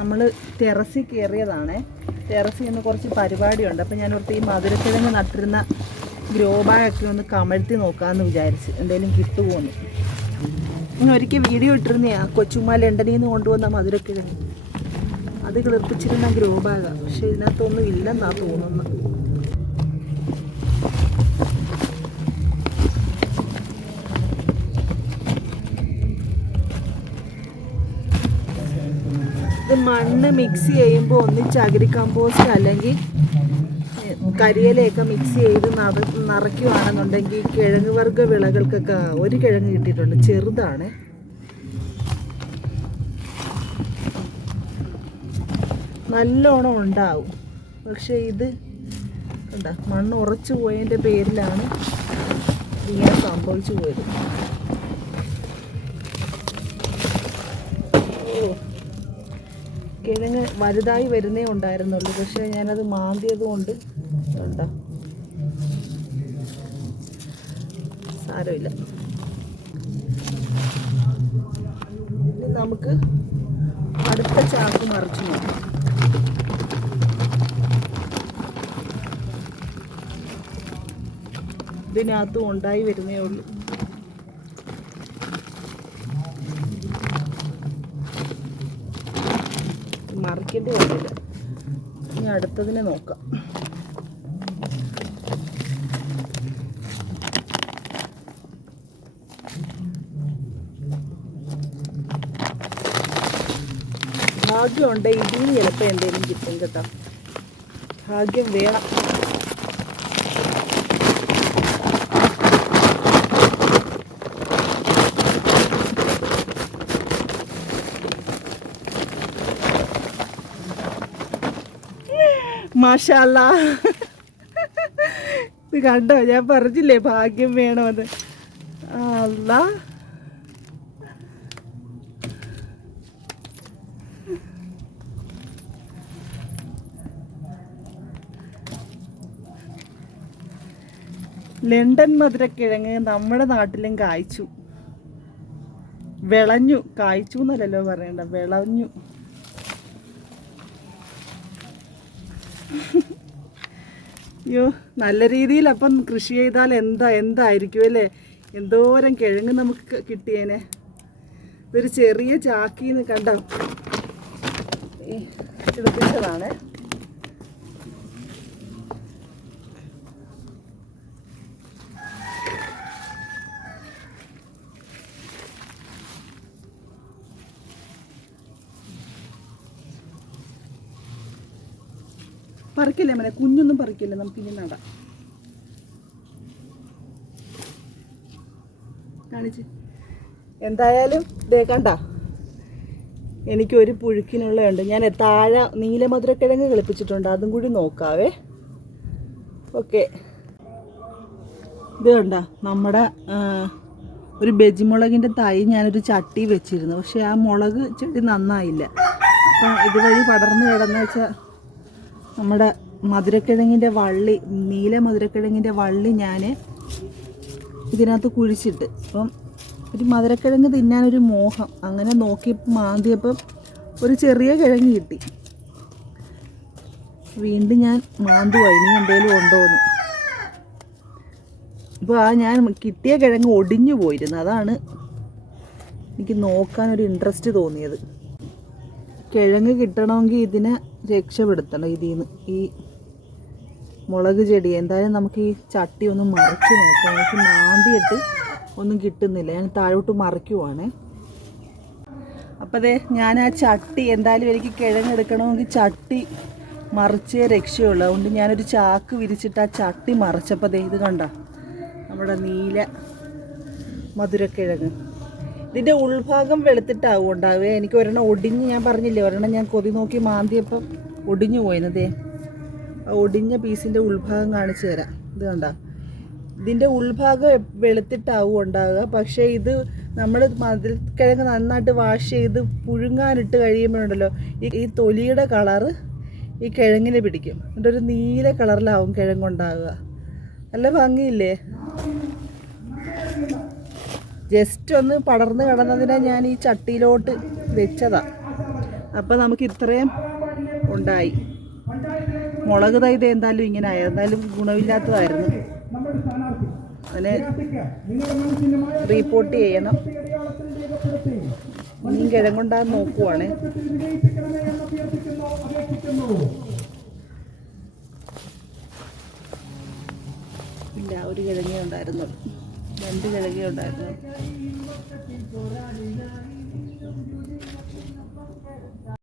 നമ്മൾ ടെറസിൽ കയറിയതാണേ. ടെറസിൽ നിന്ന് കുറച്ച് പരിപാടിയുണ്ട്. അപ്പോൾ ഞാൻ ഓർത്ത് ഈ മധുരക്കിഴങ്ങ് നട്ടിരുന്ന ഗ്രോ ബാഗൊക്കെ ഒന്ന് കമഴ്ത്തി നോക്കാമെന്ന് വിചാരിച്ച് എന്തെങ്കിലും കിട്ടുമോന്ന്. ഞാൻ ഒരിക്കൽ വീഡിയോ ഇട്ടിരുന്നയാ കൊച്ചുമ്മ ലണ്ടനിൽ നിന്ന് കൊണ്ടുവന്ന മധുരക്കിഴങ്ങ്. അത് കിളിർപ്പിച്ചിരുന്ന ഗ്രോ ബാഗാണ്. പക്ഷെ ഇതിനകത്തൊന്നും ഇല്ലെന്നാണ് തോന്നുന്നത്. ഇത് മണ്ണ് മിക്സ് ചെയ്യുമ്പോൾ ഒന്നിച്ച് അഗ്രി കമ്പോസ്റ്റ് അല്ലെങ്കിൽ കരിയിലയൊക്കെ മിക്സ് ചെയ്ത് നിറയ്ക്കുകയാണെന്നുണ്ടെങ്കിൽ കിഴങ്ങ് വർഗ്ഗ വിളകൾക്കൊക്കെ ഒരു കിഴങ്ങ് കിട്ടിയിട്ടുണ്ട്. ചെറുതാണ്. നല്ലോണം ഉണ്ടാവും. പക്ഷേ ഇത് എന്താ മണ്ണ് ഉറച്ചു പോയതിൻ്റെ പേരിലാണ് ഇങ്ങനെ സംഭവിച്ചു പോയത്. കിഴങ്ങ് വലുതായി വരുന്നേ ഉണ്ടായിരുന്നുള്ളൂ. പക്ഷേ ഞാനത് മാന്തിയത് കൊണ്ട് ഉണ്ടോ സാരമില്ല. ഇനി നമുക്ക് അടുത്ത ചാക്ക് മറിച്ചു നോക്കാം. ഇതിനകത്തും ഉണ്ടായി വരുന്നേ ഉള്ളൂ. മറിക്കേണ്ടി വന്നില്ല. ഇനി അടുത്തതിനെ നോക്കാം. ഭാഗ്യമുണ്ട്, ഇതിന് ചിലപ്പോൾ എന്തെങ്കിലും കിട്ടും കേട്ടോ. ഭാഗ്യം വേണം. മാഷാല്ലാ, ഇത് കണ്ടോ? ഞാൻ പറഞ്ഞില്ലേ ഭാഗ്യം വേണമെന്ന്. അല്ലാ, ലണ്ടൻ മധുരക്കിഴങ്ങ് നമ്മുടെ നാട്ടിലും കായ്ച്ചു. വിളഞ്ഞു. കായ്ച്ചു എന്നല്ലല്ലോ പറയണ്ട, വിളഞ്ഞു. അയ്യോ, നല്ല രീതിയിൽ അപ്പം കൃഷി ചെയ്താൽ എന്തായിരിക്കും അല്ലേ? എന്തോരം കിഴങ്ങ് നമുക്ക് കിട്ടിയേനെ. ഇതൊരു ചെറിയ ചാക്കിന്ന് കണ്ടോ എടുപ്പിച്ചതാണ്. പറിക്കില്ലേ മനെ, കുഞ്ഞൊന്നും പറിക്കില്ല. നമുക്കിനി നടാം. കാണിച്ച്. എന്തായാലും ദേ കണ്ട, എനിക്കൊരു പുഴുക്കിനുള്ളതുണ്ട്. ഞാൻ താഴെ നീലമധുരക്കിഴങ്ങ് കളിപ്പിച്ചിട്ടുണ്ട്. അതും കൂടി നോക്കാവേ. ഓക്കെ, ഇത് കണ്ട നമ്മുടെ ഒരു ബജിമുളകിൻ്റെ തൈ ഞാനൊരു ചട്ടി വെച്ചിരുന്നു. പക്ഷേ ആ മുളക് ചെടി നന്നായില്ല. അപ്പം ഇതുവഴി പടർന്ന് കിടന്ന് വെച്ചാൽ നമ്മുടെ മധുരക്കിഴങ്ങിൻ്റെ വള്ളി, നീല മധുരക്കിഴങ്ങിൻ്റെ വള്ളി ഞാൻ ഇതിനകത്ത് കുഴിച്ചിട്ട്, അപ്പം ഒരു മധുരക്കിഴങ്ങ് തിന്നാനൊരു മോഹം. അങ്ങനെ നോക്കിയപ്പോൾ മാന്തിയപ്പം ഒരു ചെറിയ കിഴങ്ങ് കിട്ടി. വീണ്ടും ഞാൻ മാന്തുവായി, ഇനി എന്തെങ്കിലും ഉണ്ടോയെന്ന്. ഇപ്പോൾ ഞാൻ കിട്ടിയ കിഴങ്ങ് ഒടിഞ്ഞു പോയിരുന്നു. അതാണ് എനിക്ക് നോക്കാനൊരു ഇൻട്രസ്റ്റ് തോന്നിയത്. കിഴങ്ങ് കിട്ടണമെങ്കിൽ ഇതിനെ രക്ഷപ്പെടുത്തണം ഇതിൽ നിന്ന്, ഈ മുളക് ചെടി. എന്തായാലും നമുക്ക് ഈ ചട്ടി ഒന്ന് മറിച്ച് നോക്കാം. എനിക്ക് മാന്തിയിട്ട് ഒന്നും കിട്ടുന്നില്ല. ഞാൻ താഴോട്ട് മറിക്കുവാണ്. അപ്പോൾ അതെ, ഞാൻ ആ ചട്ടി എന്തായാലും എനിക്ക് കിഴങ്ങ് എടുക്കണമെങ്കിൽ ചട്ടി മറിച്ചേ രക്ഷയുള്ളൂ. അതുകൊണ്ട് ഞാനൊരു ചാക്ക് വിരിച്ചിട്ട് ആ ചട്ടി മറിച്ചപ്പോൾ ദേ ഇത് കണ്ട നമ്മുടെ നീല മധുരക്കിഴങ്ങ്. ഇതിൻ്റെ ഉൾഭാഗം വെളുത്തിട്ടാവും ഉണ്ടാവുക. എനിക്ക് ഒരെണ്ണം ഒടിഞ്ഞ്, ഞാൻ പറഞ്ഞില്ലേ ഒരെണ്ണം ഞാൻ കൊതി നോക്കി മാന്തിയപ്പം ഒടിഞ്ഞു പോയിരുന്നതേ. ആ ഒടിഞ്ഞ പീസിൻ്റെ ഉൾഭാഗം കാണിച്ചു തരാം. ഇത് കണ്ട, ഇതിൻ്റെ ഉൾഭാഗം വെളുത്തിട്ടാവും ഉണ്ടാവുക. പക്ഷേ ഇത് നമ്മൾ മധുരക്കിഴങ്ങ് നന്നായിട്ട് വാഷ് ചെയ്ത് പുഴുങ്ങാനിട്ട് കഴിയുമ്പോഴുണ്ടല്ലോ ഈ തൊലിയുടെ കളറ് ഈ കിഴങ്ങിന് പിടിക്കും. എന്നിട്ട് ഒരു നീല കളറിലാവും കിഴങ്ങുണ്ടാവുക. നല്ല ഭംഗിയില്ലേ? ജസ്റ്റ് ഒന്ന് പടർന്ന് കിടന്നതിനെ ഞാൻ ഈ ചട്ടിയിലോട്ട് വെച്ചതാണ്. അപ്പം നമുക്ക് ഇത്രയും ഉണ്ടായി. മുളക് തൈ ഇത് എന്തായാലും ഇങ്ങനെ ആയി, എന്തായാലും ഗുണമില്ലാത്തതായിരുന്നു. അതിനെ റീപ്പോർട്ട് ചെയ്യണം. ഇനിയും കിഴങ്ങുണ്ടാകാൻ നോക്കുവാണേ. ഇല്ല, ഒരു കിഴങ്ങേ ഉണ്ടായിരുന്നു, 2 കിഴങ്ങേ ഉണ്ടായിരുന്നു.